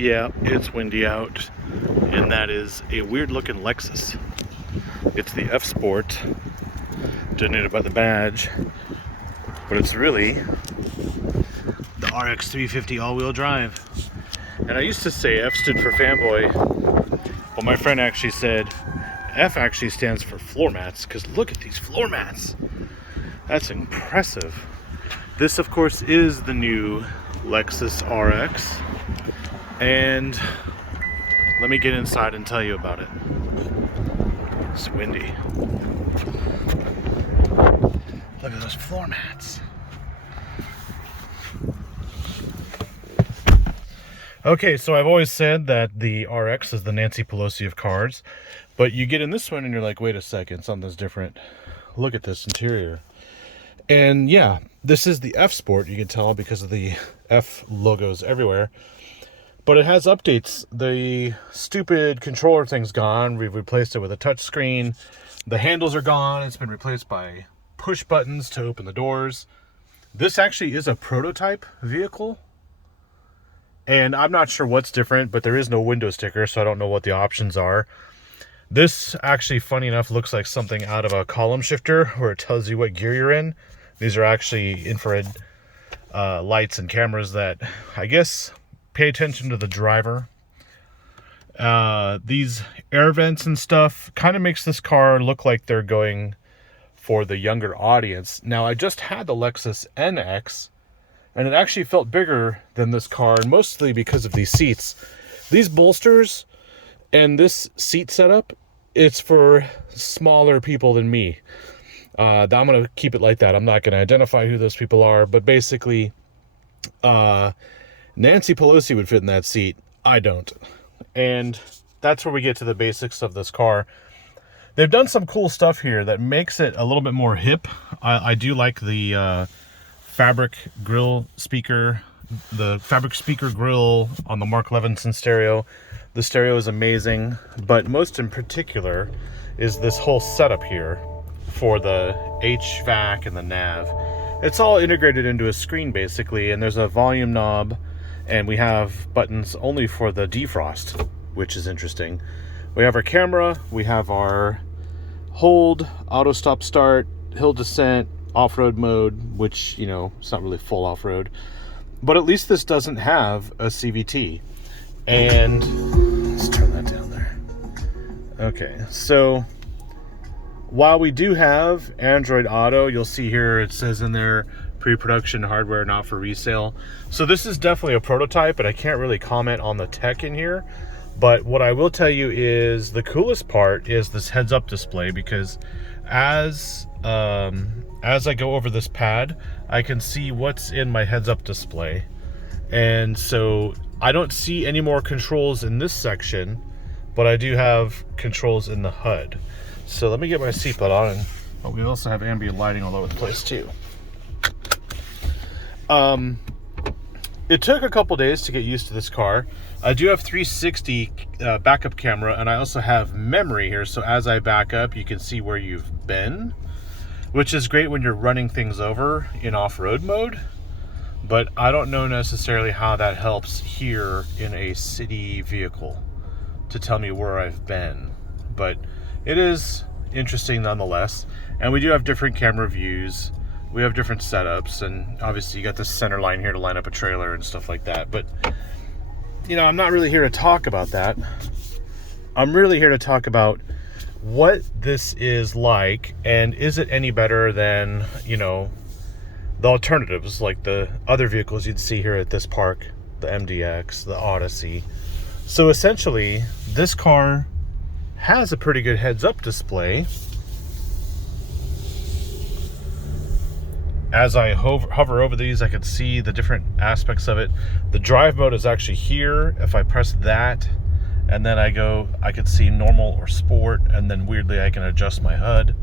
Yeah, it's windy out, and that is a weird looking Lexus. It's the F Sport, donated by the badge, but it's really the RX 350 all-wheel drive. And I used to say F stood for fanboy, but my friend actually said F actually stands for floor mats, because look at these floor mats. That's impressive. This, of course, is the new Lexus RX. And let me get inside and tell you about it. It's windy. Look at those floor mats. Okay, so I've always said that the RX is the Nancy Pelosi of cars, but you get in this one and you're like, wait a second, something's different. Look at this interior. And yeah, this is the F Sport, you can tell because of the F logos everywhere. But it has updates. The stupid controller thing's gone. We've replaced it with a touch screen. The handles are gone. It's been replaced by push buttons to open the doors. This actually is a prototype vehicle. And I'm not sure what's different, but there is no window sticker, so I don't know what the options are. This actually, funny enough, looks like something out of a column shifter where it tells you what gear you're in. These are actually infrared lights and cameras that, I guess, pay attention to the driver. These air vents and stuff kind of makes this car look like they're going for the younger audience. Now, I just had the Lexus NX, and it actually felt bigger than this car, and mostly because of these seats. These bolsters and this seat setup, it's for smaller people than me. I'm going to keep it like that. I'm not going to identify who those people are, but basically, Nancy Pelosi would fit in that seat. I don't. And that's where we get to the basics of this car. They've done some cool stuff here that makes it a little bit more hip. I do like the fabric grill speaker, the fabric speaker grill on the Mark Levinson stereo. The stereo is amazing, but most in particular is this whole setup here for the HVAC and the nav. It's all integrated into a screen basically, and there's a volume knob, and we have buttons only for the defrost, which is interesting. We have our camera, we have our hold, auto stop start, hill descent, off-road mode, which, you know, it's not really full off-road, but at least this doesn't have a CVT. And let's turn that down there. Okay, so while we do have Android Auto, you'll see here it says in there pre-production hardware, not for resale. So this is definitely a prototype, and I can't really comment on the tech in here. But what I will tell you is the coolest part is this heads-up display, because as I go over this pad, I can see what's in my heads-up display. And so I don't see any more controls in this section, but I do have controls in the HUD. So let me get my seatbelt on, and oh, we also have ambient lighting all over the place too. It took a couple days to get used to this car. I do have 360 backup camera, and I also have memory here, so as I back up you can see where you've been, which is great when you're running things over in off-road mode. But I don't know necessarily how that helps here in a city vehicle to tell me where I've been, but it is interesting nonetheless. And we do have different camera views, we have different setups, and obviously you got this center line here to line up a trailer and stuff like that. But you know, I'm not really here to talk about that. I'm really here to talk about what this is like, and is it any better than, you know, the alternatives, like the other vehicles you'd see here at this park, the MDX, the Odyssey. So essentially, this car has a pretty good heads-up display. As I hover over these, I can see the different aspects of it. The drive mode is actually here. If I press that, and then I can see normal or sport, and then weirdly I can adjust my HUD.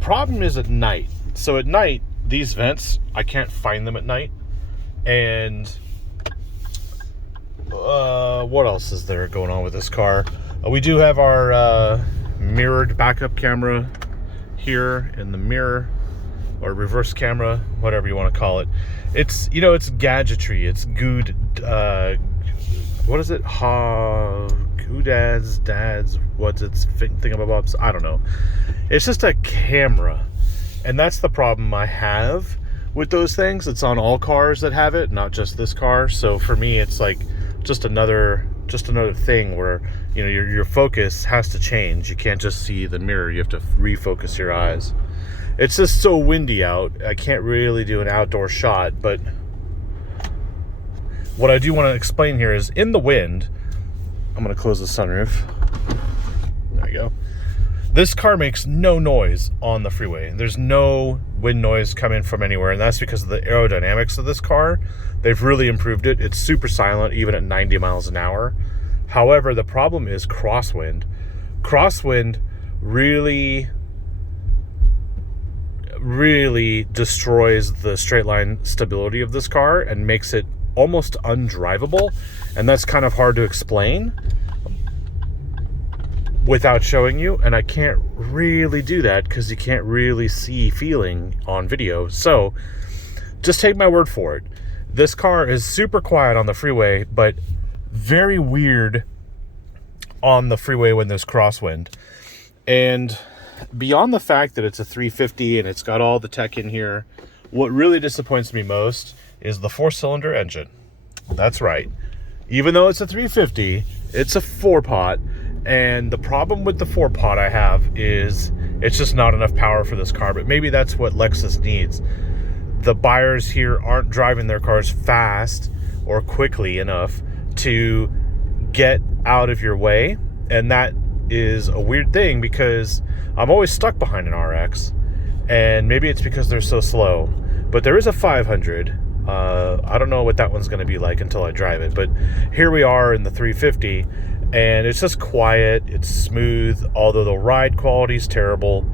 Problem is at night. So at night, these vents, I can't find them at night. And what else is there going on with this car? We do have our mirrored backup camera here in the mirror. or reverse camera, whatever you want to call it. It's, you know, it's gadgetry. It's good. What is it? Dads, what's its thingamabobs? I don't know. It's just a camera. And that's the problem I have with those things. It's on all cars that have it, not just this car. So for me, it's like just another thing where, you know, your focus has to change. You can't just see the mirror. You have to refocus your eyes. It's just so windy out. I can't really do an outdoor shot, but what I do want to explain here is in the wind, I'm going to close the sunroof. There you go. This car makes no noise on the freeway. There's no wind noise coming from anywhere, and that's because of the aerodynamics of this car. They've really improved it. It's super silent, even at 90 miles an hour. However, the problem is crosswind. Crosswind really destroys the straight line stability of this car and makes it almost undrivable, and that's kind of hard to explain without showing you, and I can't really do that because you can't really see feeling on video. So just take my word for it. This car is super quiet on the freeway, but very weird on the freeway when there's crosswind. And beyond the fact that it's a 350 and it's got all the tech in here, what really disappoints me most is the 4-cylinder engine. That's right. Even though it's a 350, it's a 4-pot. And the problem with the 4-pot I have is it's just not enough power for this car. But maybe that's what Lexus needs. The buyers here aren't driving their cars fast or quickly enough to get out of your way. And that is a weird thing because I'm always stuck behind an RX. And maybe it's because they're so slow. But there is a 500. I don't know what that one's going to be like until I drive it. But here we are in the 350. And it's just quiet. It's smooth. Although the ride quality is terrible.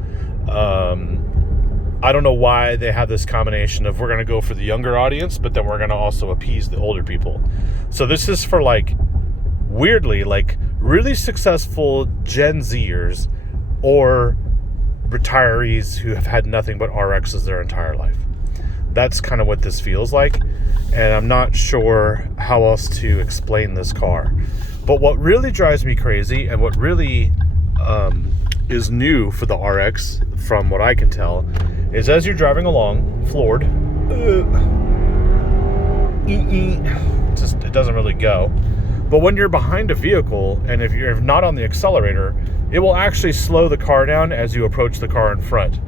I don't know why they have this combination of we're going to go for the younger audience, but then we're going to also appease the older people. So this is for, like, weirdly, like, really successful Gen Zers or retirees who have had nothing but RXs their entire life. That's kind of what this feels like, and I'm not sure how else to explain this car. But what really drives me crazy, and what really is new for the RX, from what I can tell, is as you're driving along, floored, it doesn't really go. But when you're behind a vehicle, and if you're not on the accelerator, it will actually slow the car down as you approach the car in front.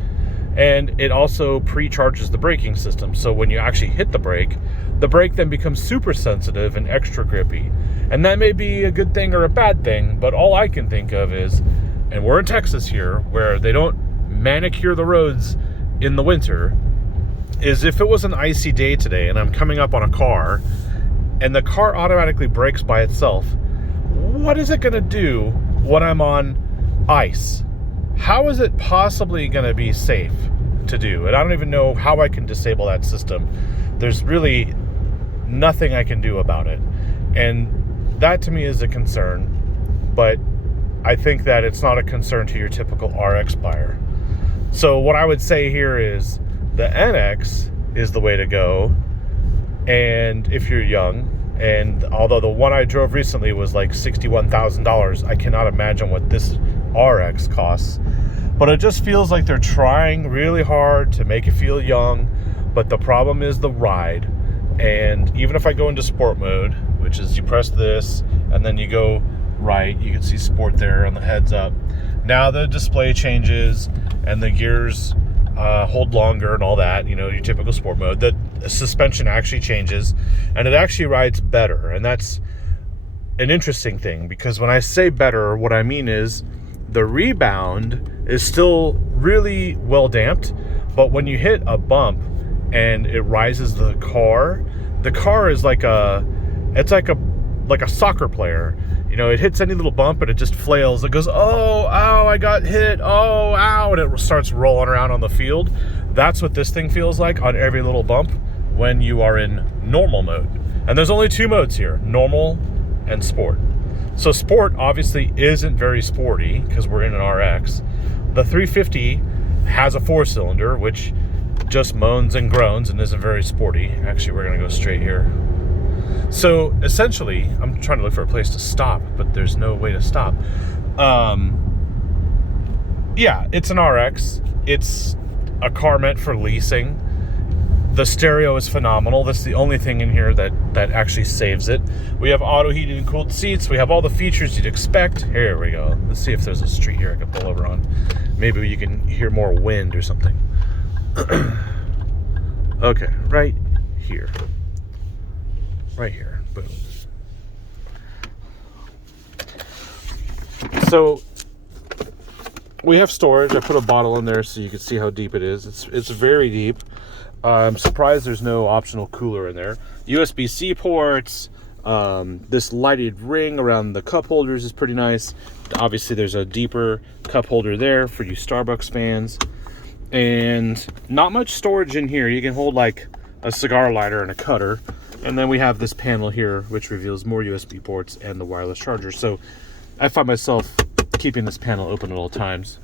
And it also pre-charges the braking system. So when you actually hit the brake then becomes super sensitive and extra grippy. And that may be a good thing or a bad thing, but all I can think of is, and we're in Texas here, where they don't manicure the roads in the winter, is if it was an icy day today and I'm coming up on a car and the car automatically brakes by itself, what is it going to do when I'm on ice? How is it possibly going to be safe to do? And I don't even know how I can disable that system. There's really nothing I can do about it. And that to me is a concern. But I think that it's not a concern to your typical RX buyer. So what I would say here is the NX is the way to go. And if you're young, and although the one I drove recently was like $61,000, I cannot imagine what this RX costs. But it just feels like they're trying really hard to make it feel young, but the problem is the ride. And even if I go into sport mode, which is you press this and then you go right, you can see sport there on the heads up. Now the display changes and the gears hold longer and all that, you know, your typical sport mode. The suspension actually changes and it actually rides better. And that's an interesting thing, because when I say better, what I mean is the rebound is still really well damped, but when you hit a bump and it rises the car is like a soccer player. You know, it hits any little bump and it just flails. It goes, oh, ow, I got hit, oh, ow, and it starts rolling around on the field. That's what this thing feels like on every little bump when you are in normal mode. And there's only two modes here, normal and sport. So sport obviously isn't very sporty because we're in an RX. The 350 has a 4-cylinder, which just moans and groans and isn't very sporty. Actually, we're gonna go straight here. So essentially, I'm trying to look for a place to stop, but there's no way to stop. Yeah, it's an RX. It's a car meant for leasing. The stereo is phenomenal. That's the only thing in here that actually saves it. We have auto heated and cooled seats. We have all the features you'd expect. Here we go. Let's see if there's a street here I can pull over on. Maybe you can hear more wind or something. Okay, right here. Right here. Boom. So we have storage. I put a bottle in there so you can see how deep it is. It's very deep. I'm surprised there's no optional cooler in there. USB-C ports. This lighted ring around the cup holders is pretty nice. Obviously, there's a deeper cup holder there for you Starbucks fans. And not much storage in here. You can hold like a cigar lighter and a cutter. And then we have this panel here, which reveals more USB ports and the wireless charger. So I find myself keeping this panel open at all times.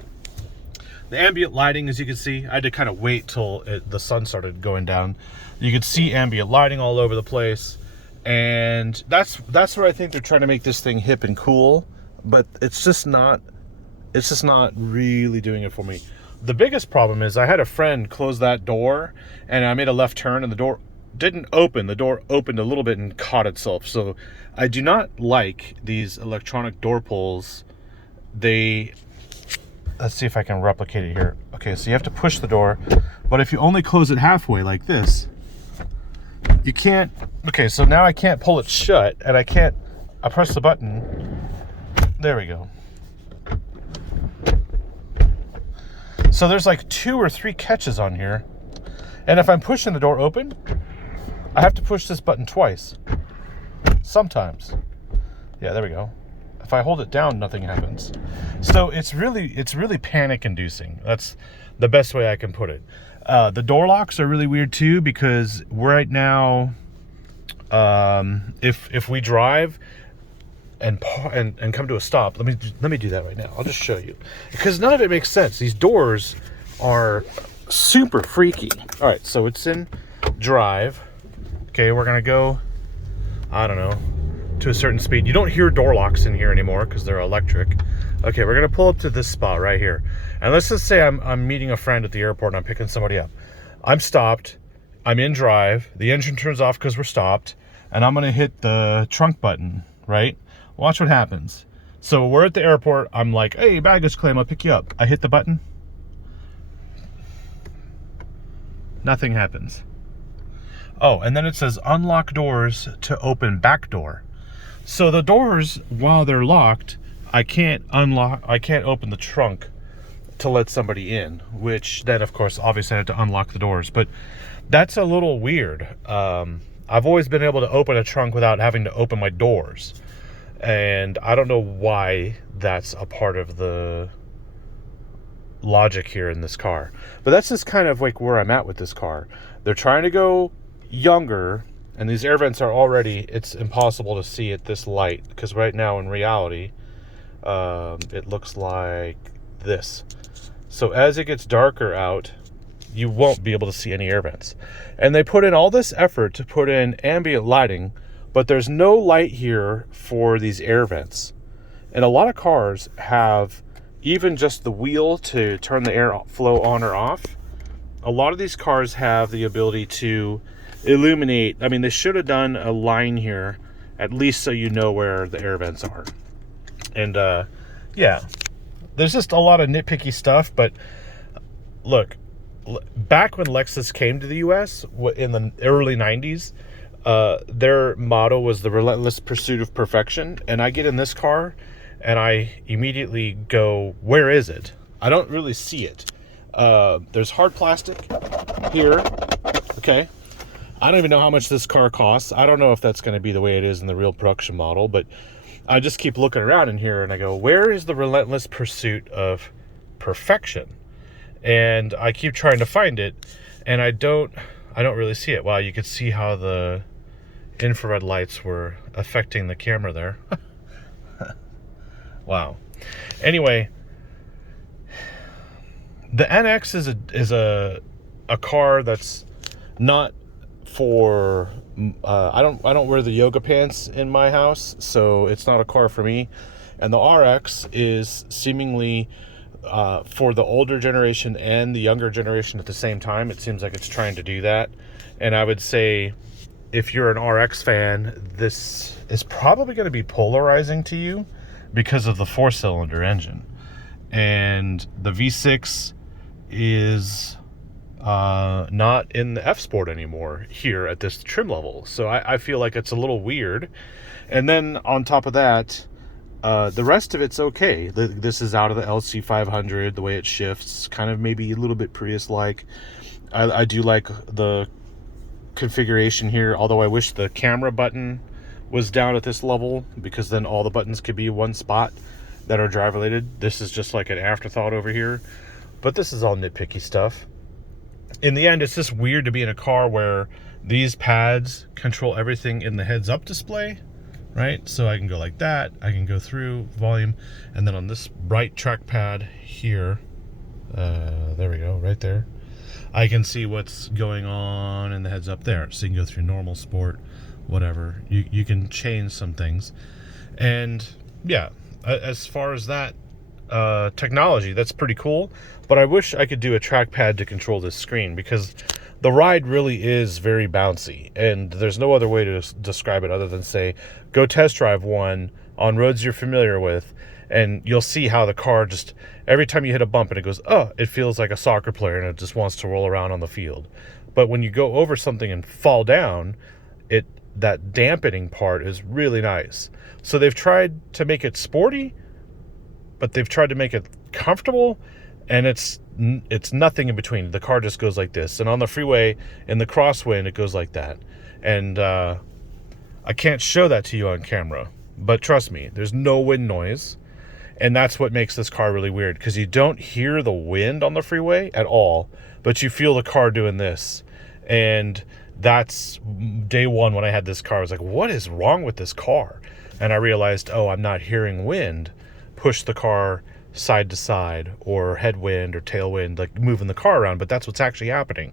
The ambient lighting, as you can see, I had to kind of wait till the sun started going down. You could see ambient lighting all over the place. And that's where I think they're trying to make this thing hip and cool. But it's just not really doing it for me. The biggest problem is I had a friend close that door and I made a left turn and the door didn't open. The door opened a little bit and caught itself. So I do not like these electronic door pulls. Let's see if I can replicate it here. Okay, so you have to push the door, but if you only close it halfway like this, you can't. Okay, so now I can't pull it shut and I press the button. There we go. So there's like 2 or 3 catches on here. And if I'm pushing the door open, I have to push this button twice. Sometimes. Yeah, there we go. If I hold it down, nothing happens. So it's really panic inducing. That's the best way I can put it. The door locks are really weird too, because right now, if we drive and come to a stop, let me do that right now. I'll just show you, because none of it makes sense. These doors are super freaky. All right, so it's in drive. Okay, we're gonna go, I don't know, to a certain speed. You don't hear door locks in here anymore because they're electric. Okay, we're gonna pull up to this spot right here, and let's just say I'm meeting a friend at the airport and I'm picking somebody up. I'm stopped. I'm in drive. The engine turns off because we're stopped, and I'm gonna hit the trunk button. Right? Watch what happens. So we're at the airport. I'm like, hey, baggage claim, I'll pick you up. I hit the button. Nothing happens. Oh, and then it says unlock doors to open back door. So the doors, while they're locked, I can't open the trunk to let somebody in, which then of course, obviously I had to unlock the doors, but that's a little weird. I've always been able to open a trunk without having to open my doors. And I don't know why that's a part of the logic here in this car. But that's just kind of like where I'm at with this car. They're trying to go younger, and these air vents are already, it's impossible to see at this light, because right now in reality, it looks like this. So as it gets darker out, you won't be able to see any air vents. And they put in all this effort to put in ambient lighting, but there's no light here for these air vents. And a lot of cars have even just the wheel to turn the air flow on or off. A lot of these cars have the ability to illuminate. I mean, they should have done a line here, at least so you know where the air vents are. And yeah, there's just a lot of nitpicky stuff. But look, back when Lexus came to the US in the early 90s, their motto was the relentless pursuit of perfection. And I get in this car and I immediately go, where is it? I don't really see it. There's hard plastic here. Okay. I don't even know how much this car costs. I don't know if that's going to be the way it is in the real production model, but I just keep looking around in here and I go, where is the relentless pursuit of perfection? And I keep trying to find it, and I don't really see it. Wow, you could see how the infrared lights were affecting the camera there. Wow. Anyway, the NX is a a car that's not for I don't wear the yoga pants in my house, so it's not a car for me. And the RX is seemingly for the older generation and the younger generation at the same time. It seems like it's trying to do that. And I would say, if you're an RX fan, this is probably going to be polarizing to you because of the 4-cylinder engine. And the V6 is not in the F Sport anymore here at this trim level. So I feel like it's a little weird. And then on top of that, the rest of it's okay. This is out of the LC 500, the way it shifts, kind of maybe a little bit Prius-like. I do like the configuration here, although I wish the camera button was down at this level, because then all the buttons could be one spot that are drive related. This is just like an afterthought over here, but this is all nitpicky stuff. In the end, it's just weird to be in a car where these pads control everything in the heads up display, right? So I can go like that, I can go through volume, and then on this bright trackpad here, there we go, right there, I can see what's going on in the heads up there. So you can go through normal, sport, whatever. You can change some things. And yeah, as far as that technology, that's pretty cool. But I wish I could do a trackpad to control this screen, because the ride really is very bouncy. And there's no other way to describe it other than say, go test drive one on roads you're familiar with, and you'll see how the car just, every time you hit a bump and it goes, oh, it feels like a soccer player and it just wants to roll around on the field. But when you go over something and fall down, that dampening part is really nice. So they've tried to make it sporty, but they've tried to make it comfortable, and it's nothing in between. The car just goes like this, and on the freeway in the crosswind it goes like that. And I can't show that to you on camera, but trust me, there's no wind noise. And that's what makes this car really weird, because you don't hear the wind on the freeway at all, but you feel the car doing this. And that's day one when I had this car. I was like, what is wrong with this car? And I realized, oh, I'm not hearing wind push the car side to side, or headwind or tailwind, like moving the car around, but that's what's actually happening.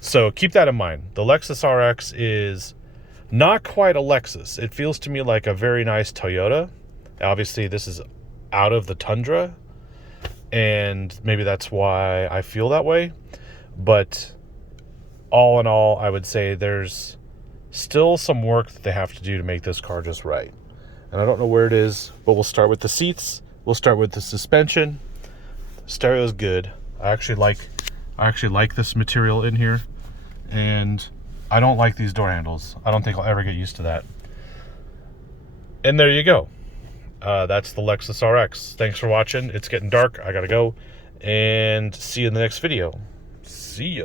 So keep that in mind. The Lexus RX is not quite a Lexus. It feels to me like a very nice Toyota. Obviously, this is out of the Tundra, and maybe that's why I feel that way. But all in all, I would say there's still some work that they have to do to make this car just right. And I don't know where it is, but we'll start with the seats. We'll start with the suspension. Stereo is good. I actually like this material in here, and I don't like these door handles. I don't think I'll ever get used to that. And there you go. That's the Lexus RX. Thanks for watching. It's getting dark. I gotta go, and see you in the next video. See ya.